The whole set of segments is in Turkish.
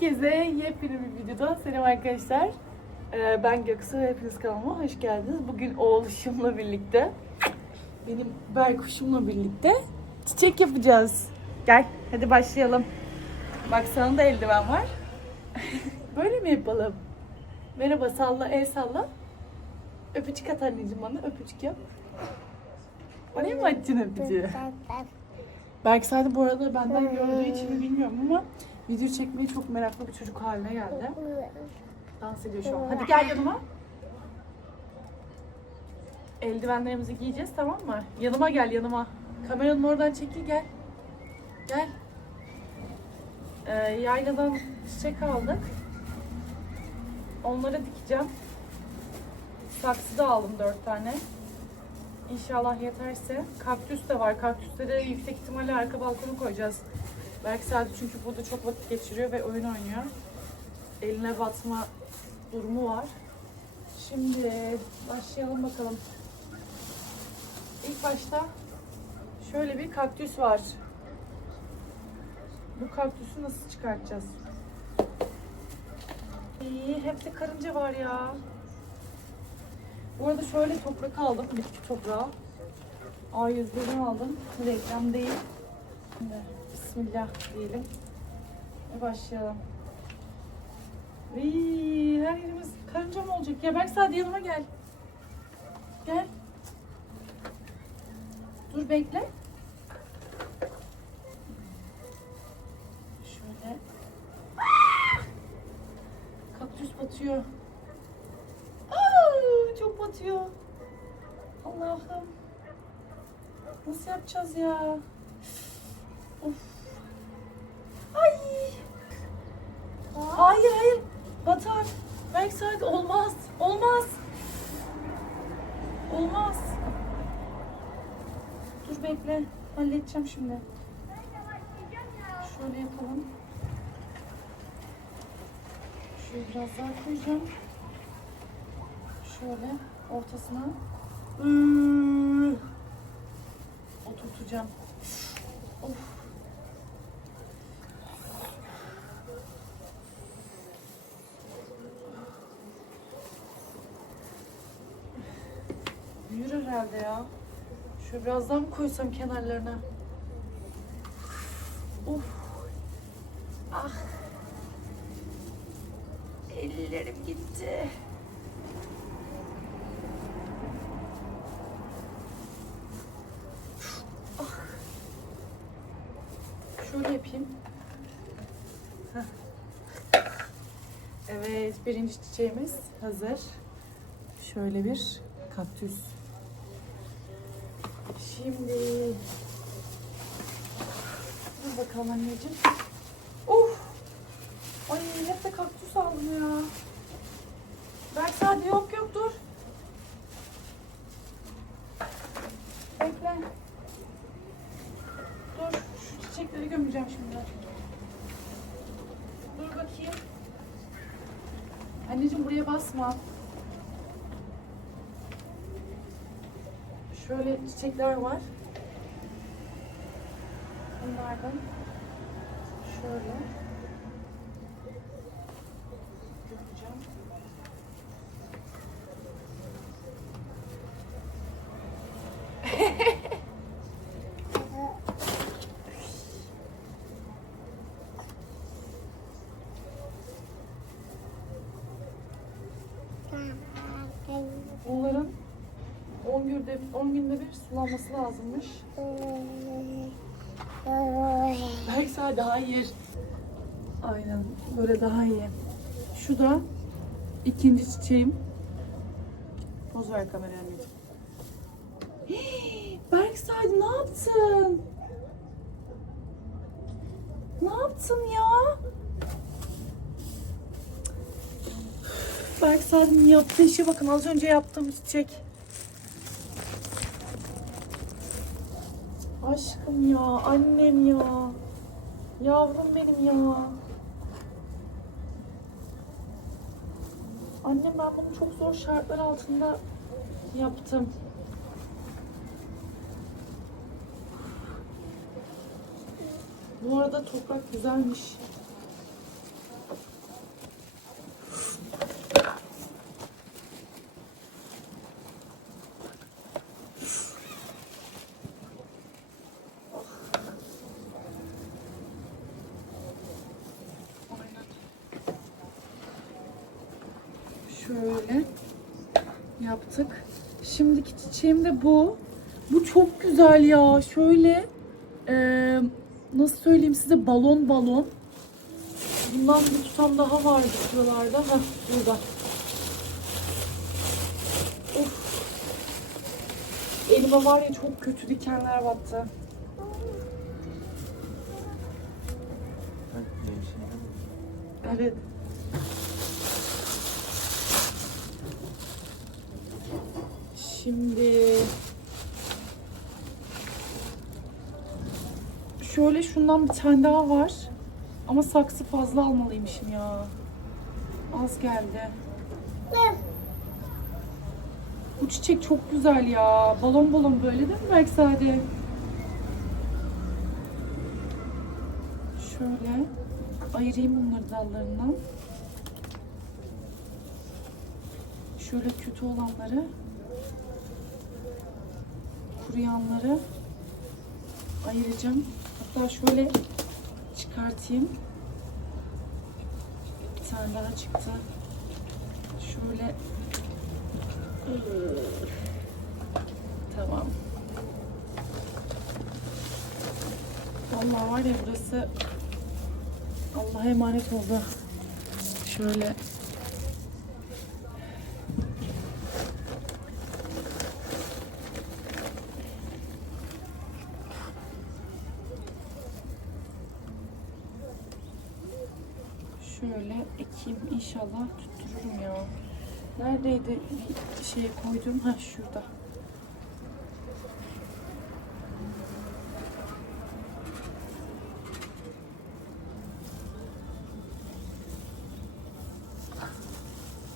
Herkese yepyeni bir videodan selam arkadaşlar. Ee, ben Göksu ve hepiniz kanalıma hoş geldiniz. Bugün oğluşumla birlikte, benim Berkuş'umla birlikte çiçek yapacağız. Gel hadi başlayalım. Bak sana da eldiven var. Böyle mi yapalım? Merhaba salla el salla. Öpücük at anneciğim bana öpücük yap. Oraya mı atacaksın öpücüğü? Belki sadece bu arada benden gördüğü için mi bilmiyorum ama video çekmeyi çok meraklı bir çocuk haline geldi. Dans ediyor şu an. Hadi gel yanıma. Eldivenlerimizi giyeceğiz tamam mı? Yanıma gel yanıma. Kameranın oradan çekil gel. Gel. Ee, yayladan çiçek aldık. Onları dikeceğim. Saksı da aldım dört tane. İnşallah yeterse. Kaktüs de var. Kaktüsleri yüksek ihtimalle arka balkona koyacağız. Belki sadece çünkü burada çok vakit geçiriyor ve oyun oynuyor. Eline batma durumu var. Şimdi başlayalım bakalım. İlk başta şöyle bir kaktüs var. Bu kaktüsü nasıl çıkartacağız? İyi, hep de karınca var ya. Bu arada şöyle toprak aldım, bitki toprağı. A101'den aldım. Reklam değil. Şimdi Bismillah diyelim. Ve başlayalım. Vii, her yerimiz karınca mı olacak? Ya belki sadece yanıma gel. Gel. Dur bekle. Şöyle. Kaktüs batıyor. Aa, çok batıyor. Allah'ım. Nasıl yapacağız ya? Of. Ay. Hayır hayır. Batar. Belki saat olmaz. Olmaz. Olmaz. Dur bekle. Halledeceğim şimdi. Şöyle yapalım. Şöyle biraz daha koyacağım. Şöyle ortasına oturtacağım. Of. Şöyle biraz daha mı koysam kenarlarına? Of. Ah. Ellerim gitti. Ah. Şöyle yapayım. Evet, birinci çiçeğimiz hazır. Şöyle bir kaktüs. Şimdi Dur bakalım anneciğim. Of! Ay hep de kaktüs aldım ya. Belki sadece yok yok dur. Bekle. Dur şu çiçekleri gömeceğim şimdi. Dur bakayım. Anneciğim buraya basma. Şöyle çiçekler var. Bunlardan şöyle sulanması lazımmış. Belki sadece daha iyi. Aynen böyle daha iyi. Şu da ikinci çiçeğim. Poz ver kameraya anneciğim. Hii, Berk Sadi ne yaptın? Ne yaptın ya? Berk Sadi'nin yaptığı işe bakın az önce yaptığım çiçek. Aşkım ya, annem ya. Yavrum benim ya. Annem ben bunu çok zor şartlar altında yaptım. Bu arada toprak güzelmiş. Çiçeğim de bu. Bu çok güzel ya. Şöyle eee, nasıl söyleyeyim size balon balon. Bundan bir tutam daha vardı şuralarda. Heh, burada. Of. Elime var ya çok kötü dikenler battı. Evet. Şimdi şöyle şundan bir tane daha var. Ama saksı fazla almalıymışım ya. Az geldi. Bu çiçek çok güzel ya. Balon balon böyle değil mi belki sade? Şöyle ayırayım bunları dallarından. Şöyle kötü olanları, kuruyanları ayıracağım. Hatta şöyle çıkartayım. Bir tane daha çıktı. Şöyle Tamam. Vallahi var ya burası Allah'a emanet oldu. Şöyle ekeyim inşallah tuttururum ya. Neredeydi bir şey koydum? Ha şurada.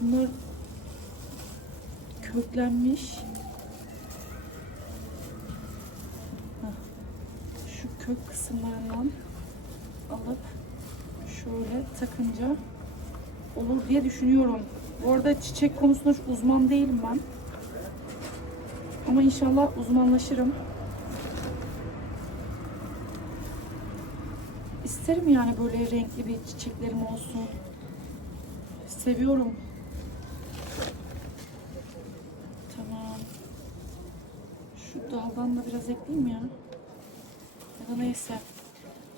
Bunlar köklenmiş. Şu kök kısımlarından alıp şöyle takınca olur diye düşünüyorum. Bu arada çiçek konusunda uzman değilim ben. Ama inşallah uzmanlaşırım. İsterim yani böyle renkli bir çiçeklerim olsun. Seviyorum. Tamam. Şu daldan da biraz ekleyeyim ya. Ya da neyse.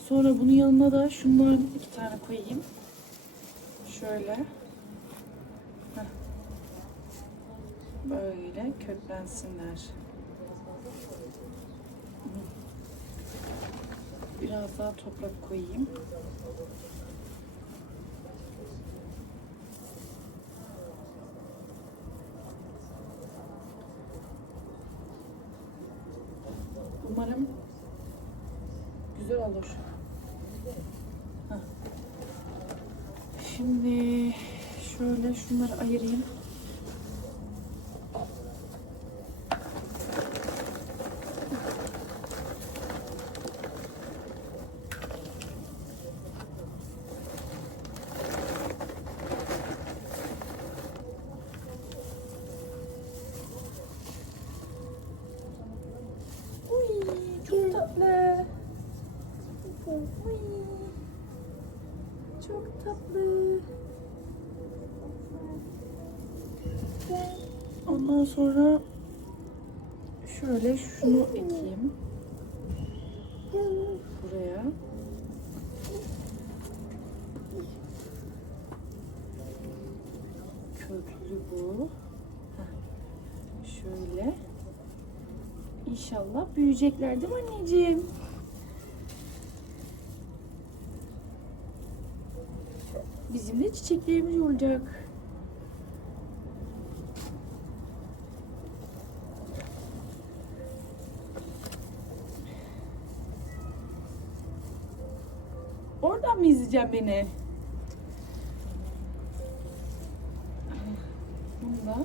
Sonra bunun yanına da şundan iki tane koyayım. Şöyle. Böyle köklensinler. Biraz daha toprak koyayım. Umarım güzel olur. Heh. Şimdi şöyle şunları ayırayım. Ondan sonra şöyle şunu ekeyim. Buraya. Köklü bu. Şöyle. İnşallah büyüyecekler değil mi anneciğim? Bizim de çiçeklerimiz olacak. Oradan mı izleyeceğim beni? Bunu da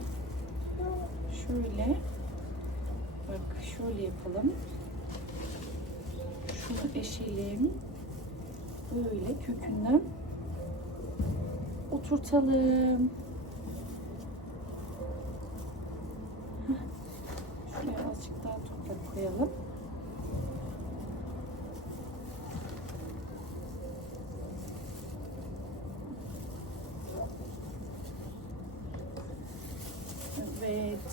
şöyle bak şöyle yapalım. Şunu eşelim. Böyle kökünden oturtalım. Heh. Şuraya azıcık daha toprak koyalım.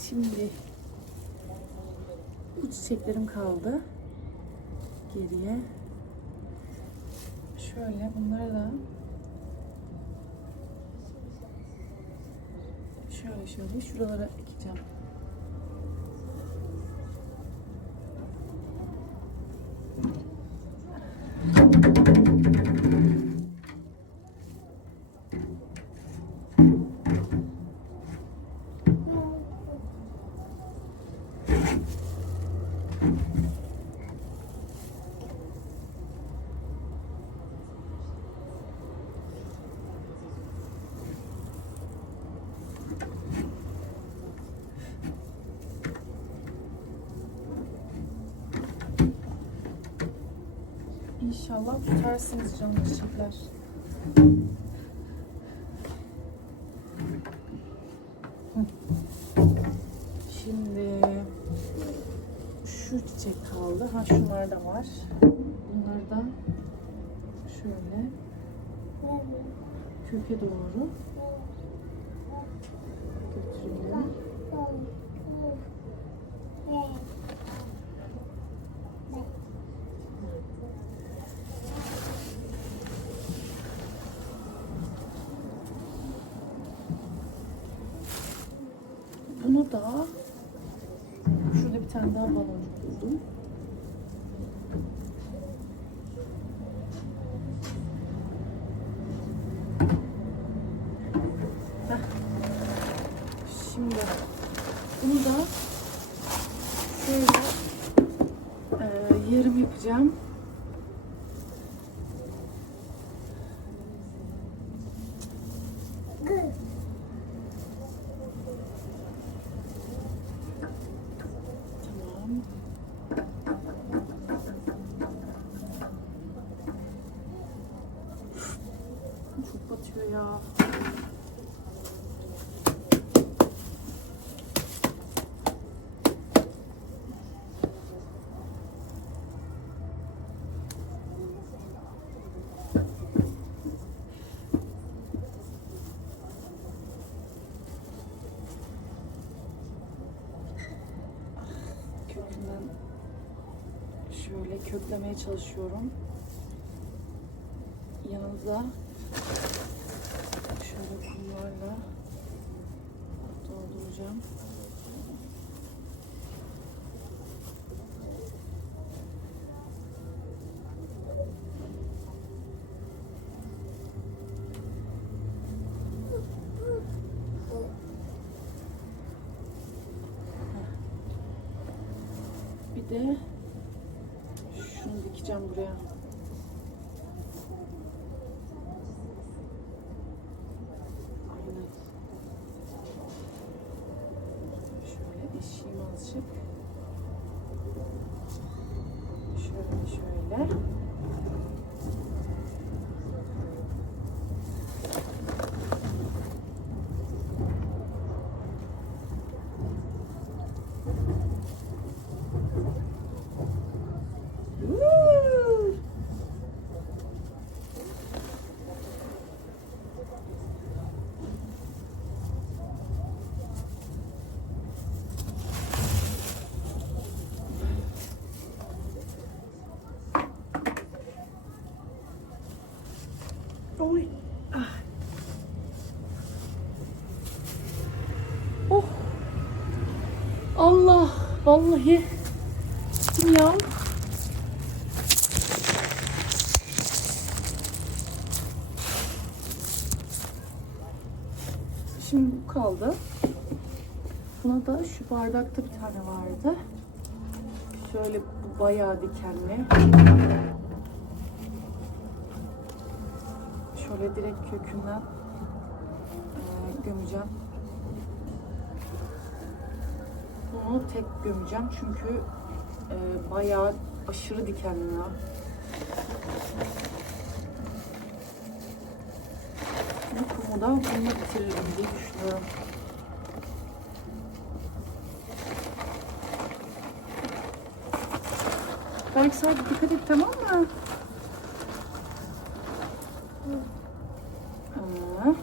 Şimdi bu çiçeklerim kaldı. Geriye şöyle bunları da şöyle şöyle şuralara ekeceğim. İnşallah tutarsınız canım çiçekler. Şimdi şu çiçek kaldı. Ha şunlar da var. Bunları da şöyle köke doğru götürelim. Bunu da Şimdi bunu da şöyle e, yarım yapacağım. Tamam. Çok batıyor ya. kökünden köklemeye çalışıyorum. Yanınıza şöyle kumlarla dolduracağım. Bir de dikeceğim buraya. Aynen. Şöyle eşeyim azıcık. Şöyle şöyle. Woo! Oy. Ah. Oh. Allah. Vallahi. Gittim ya. Şimdi bu kaldı. Buna da şu bardakta bir tane vardı. Şöyle bu bayağı dikenli. Şöyle direkt kökünden eee, gömeceğim. Bunu tek gömeceğim çünkü eee, bayağı aşırı dikenli. Bu kumu da bununla bitiririm diye düşünüyorum. Belki sadece dikkat et tamam mı? Ha.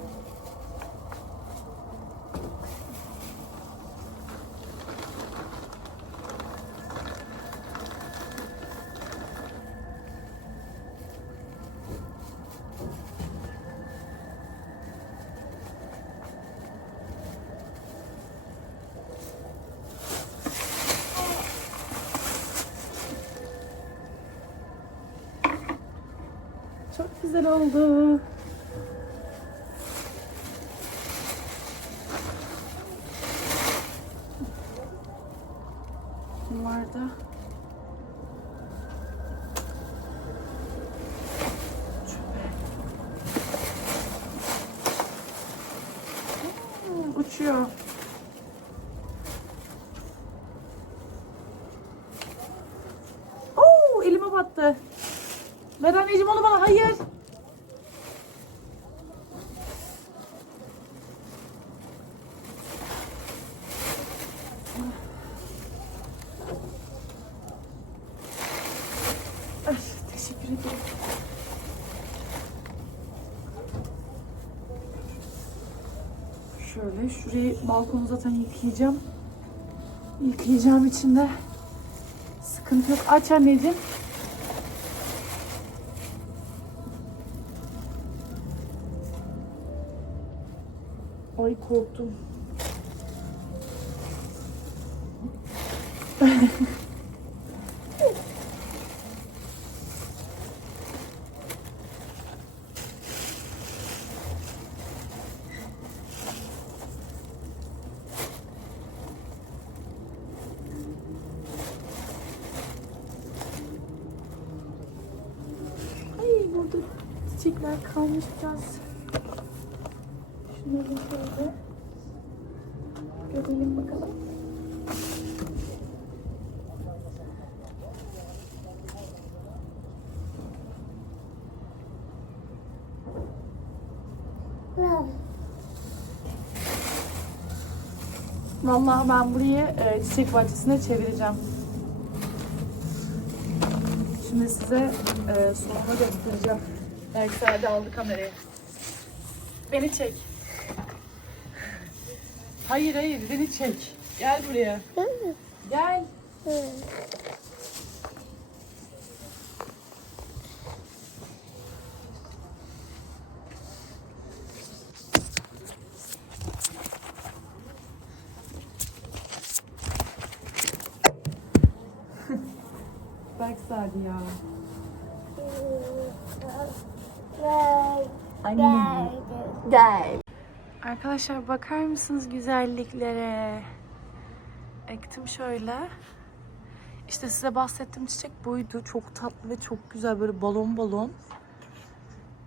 Çok güzel oldu. Bunlar da çöpe. Hmm, uçuyor. Oo, elime battı. Ver anneciğim onu bana. Hayır. Ay, teşekkür ederim. Şöyle şurayı balkonu zaten yıkayacağım. Yıkayacağım içinde. Sıkıntı yok. Aç anneciğim. Ay korktum. Ay burada çiçekler kalmış biraz. Şunları şöyle görelim bakalım. Vallahi ben burayı e, çiçek bahçesine çevireceğim. Şimdi size e, sonunu göstereceğim. Belki sadece aldı kamerayı. Beni çek. Hayır hayır beni çek. Gel buraya. Gel. Bak Sadi ya. Anne. Gel. Arkadaşlar bakar mısınız güzelliklere? Ektim şöyle. İşte size bahsettiğim çiçek buydu. Çok tatlı ve çok güzel böyle balon balon.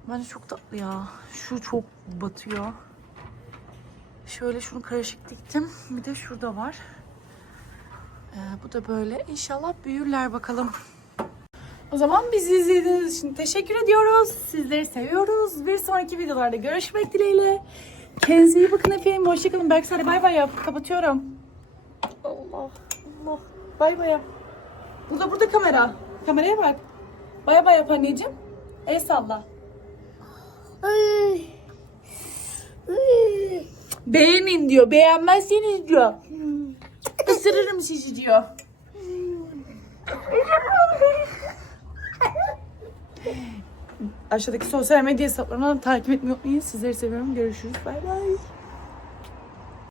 Bence çok tatlı ya. Şu çok batıyor. Şöyle şunu karışık diktim. Bir de şurada var. Ee, bu da böyle. İnşallah büyürler bakalım. O zaman bizi izlediğiniz için teşekkür ediyoruz. Sizleri seviyoruz. Bir sonraki videolarda görüşmek dileğiyle. Kendinize iyi bakın efendim. Hoşçakalın. Belki hadi bay bay yap. Kapatıyorum. Allah Allah. Bay bay yap. Burada burada kamera. Kameraya bak. Bay bay yap anneciğim. El salla. Beğenin diyor. Beğenmezseniz diyor. Isırırım sizi diyor. Aşağıdaki sosyal medya hesaplarından takip etmeyi unutmayın. Sizleri seviyorum. Görüşürüz. Bay bay.